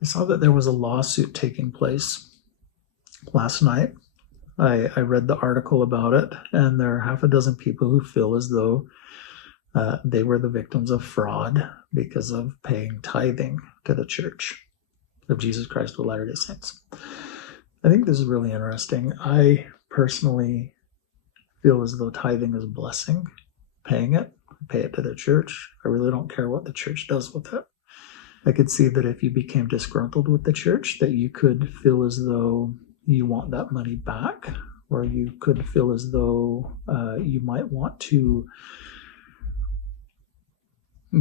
I saw that there was a lawsuit taking place last night. I read the article about it, and there are half a dozen people who feel as though they were the victims of fraud because of paying tithing to the Church of Jesus Christ of Latter-day Saints. I think this is really interesting. I personally feel as though tithing is a blessing. Paying it, pay it to the church. I really don't care what the church does with it. I could see that if you became disgruntled with the church, that you could feel as though you want that money back, or you could feel as though you might want to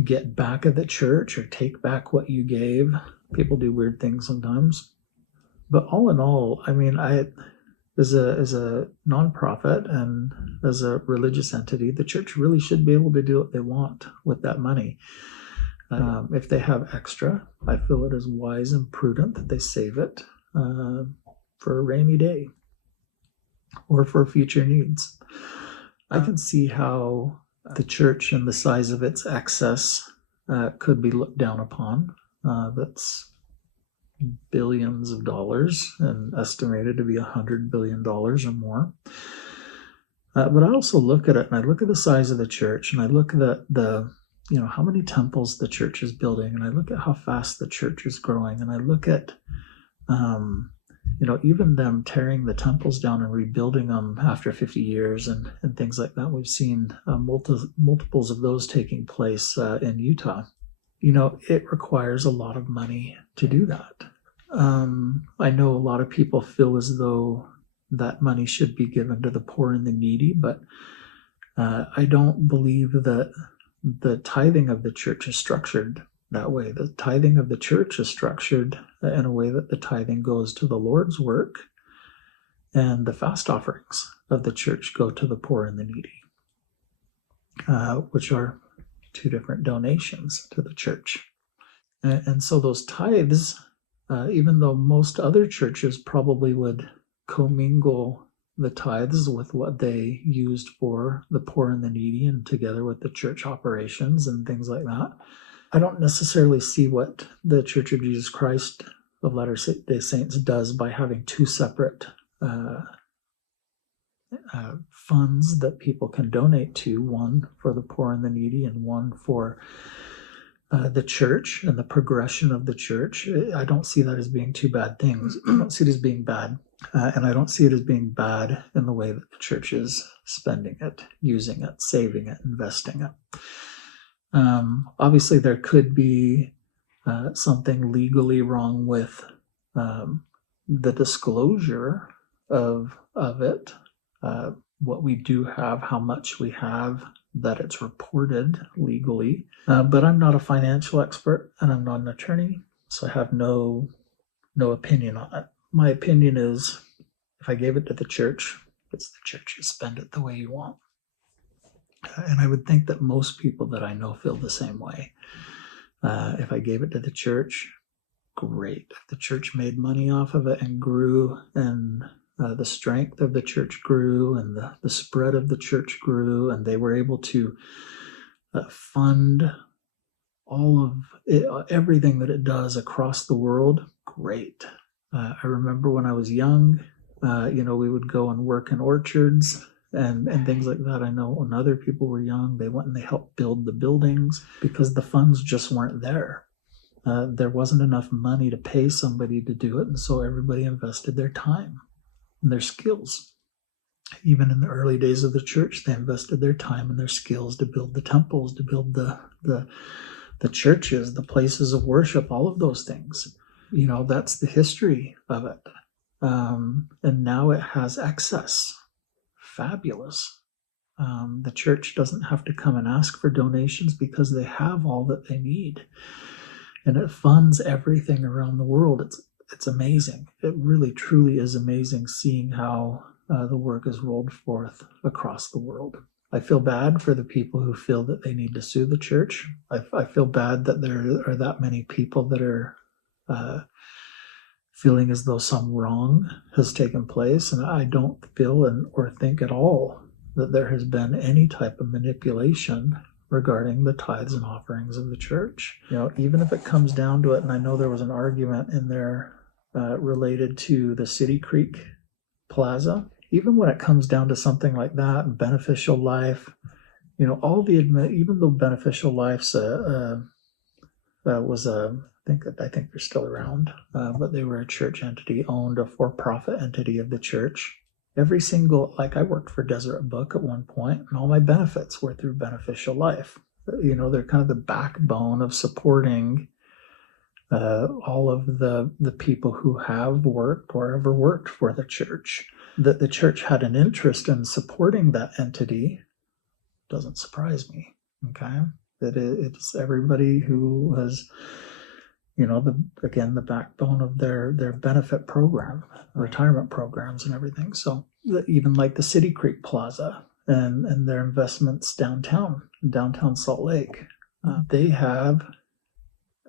get back at the church or take back what you gave. People do weird things sometimes. But all in all, I mean, as a nonprofit and as a religious entity, the church really should be able to do what they want with that money. If they have extra, I feel it is wise and prudent that they save it for a rainy day or for future needs. I can see how the church and the size of its excess could be looked down upon. That's billions of dollars and estimated to be $100 billion or more. But I also look at it, and I look at the size of the church, and I look at the how many temples the church is building, and I look at how fast the church is growing, and I look at even them tearing the temples down and rebuilding them after 50 years and things like that. We've seen multiples of those taking place in Utah. It requires a lot of money to do that. I know a lot of people feel as though that money should be given to the poor and the needy, but I don't believe that the tithing of the church is structured that way. The tithing of the church is structured in a way that the tithing goes to the Lord's work, and the fast offerings of the church go to the poor and the needy, which are two different donations to the church. And so those tithes, even though most other churches probably would commingle the tithes with what they used for the poor and the needy and together with the church operations and things like that, I don't necessarily see what the Church of Jesus Christ of Latter-day Saints does by having two separate funds that people can donate to, one for the poor and the needy and one for the church and the progression of the church. I don't see that as being two bad things. I don't see it as being bad. And I don't see it as being bad in the way that the church is spending it, using it, saving it, investing it. Obviously, there could be something legally wrong with the disclosure of it, what we do have, how much we have, that it's reported legally. But I'm not a financial expert and I'm not an attorney, so I have no opinion on it. My opinion is, if I gave it to the church, it's the church. You spend it the way you want. And I would think that most people that I know feel the same way. If I gave it to the church, great. If the church made money off of it and grew, and the strength of the church grew, and the spread of the church grew, and they were able to fund all of it, everything that it does across the world, great. I remember when I was young, we would go and work in orchards and things like that. I know when other people were young, they went and they helped build the buildings because the funds just weren't there. There wasn't enough money to pay somebody to do it, and so everybody invested their time and their skills. Even in the early days of the church, they invested their time and their skills to build the temples, to build the churches, the places of worship, all of those things. That's the history of it. And now it has excess. Fabulous. The church doesn't have to come and ask for donations because they have all that they need. And it funds everything around the world. It's amazing. It really, truly is amazing seeing how the work is rolled forth across the world. I feel bad for the people who feel that they need to sue the church. I feel bad that there are that many people that are feeling as though some wrong has taken place. And I don't feel or think at all that there has been any type of manipulation regarding the tithes and offerings of the church. Even if it comes down to it, and I know there was an argument in there related to the City Creek Plaza, even when it comes down to something like that, beneficial life, even though beneficial life's was I think they're still around, but they were a church entity, owned a for-profit entity of the church. Every single, I worked for Deseret Book at one point, and all my benefits were through beneficial life. They're kind of the backbone of supporting all of the people who have worked or ever worked for the church. That the church had an interest in supporting that entity doesn't surprise me. Okay, that it's everybody who was, the backbone of their benefit program, retirement programs, and everything. So even like the City Creek Plaza and their investments downtown Salt Lake, they have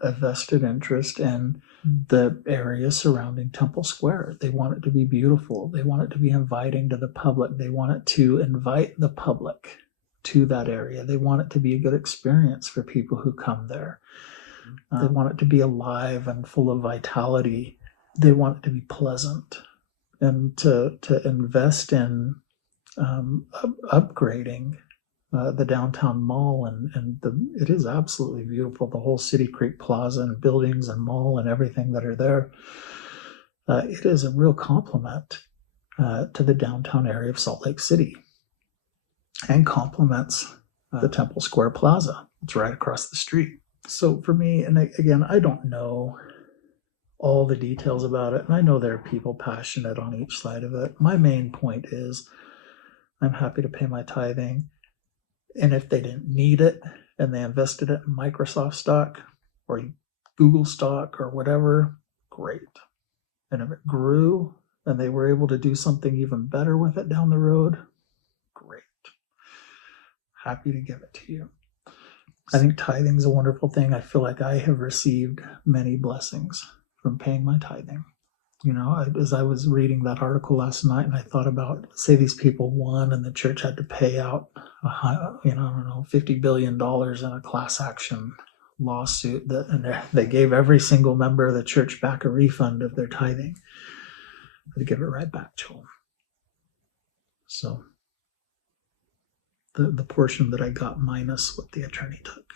a vested interest in the area surrounding Temple Square. They want it to be beautiful. They want it to be inviting to the public. They want it to invite the public to that area. They want it to be a good experience for people who come there. They want it to be alive and full of vitality. They want it to be pleasant, and to invest in upgrading the downtown mall, and it is absolutely beautiful. The whole City Creek Plaza and buildings and mall and everything that are there. It is a real compliment to the downtown area of Salt Lake City, and complements the Temple Square Plaza. It's right across the street. So for me, and again, I don't know all the details about it, and I know there are people passionate on each side of it. My main point is I'm happy to pay my tithing, and if they didn't need it and they invested it in Microsoft stock or Google stock or whatever, great. And if it grew and they were able to do something even better with it down the road, great. Happy to give it to you. I think tithing is a wonderful thing. I feel like I have received many blessings from paying my tithing. As I was reading that article last night, and I thought about, say these people won and the church had to pay out, $50 billion in a class action lawsuit, and they gave every single member of the church back a refund of their tithing. I'd give it right back to them. So the portion that I got minus what the attorney took.